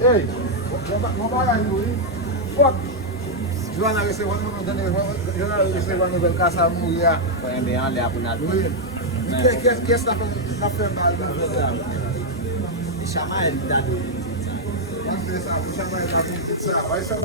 Hey, mau apa ini? Fuck. Jual lagi sewan kasamu ya. Yang dia lihat pun ada. Kes na fembal na. Siya man dan. Ang pesa, siya man na pizza.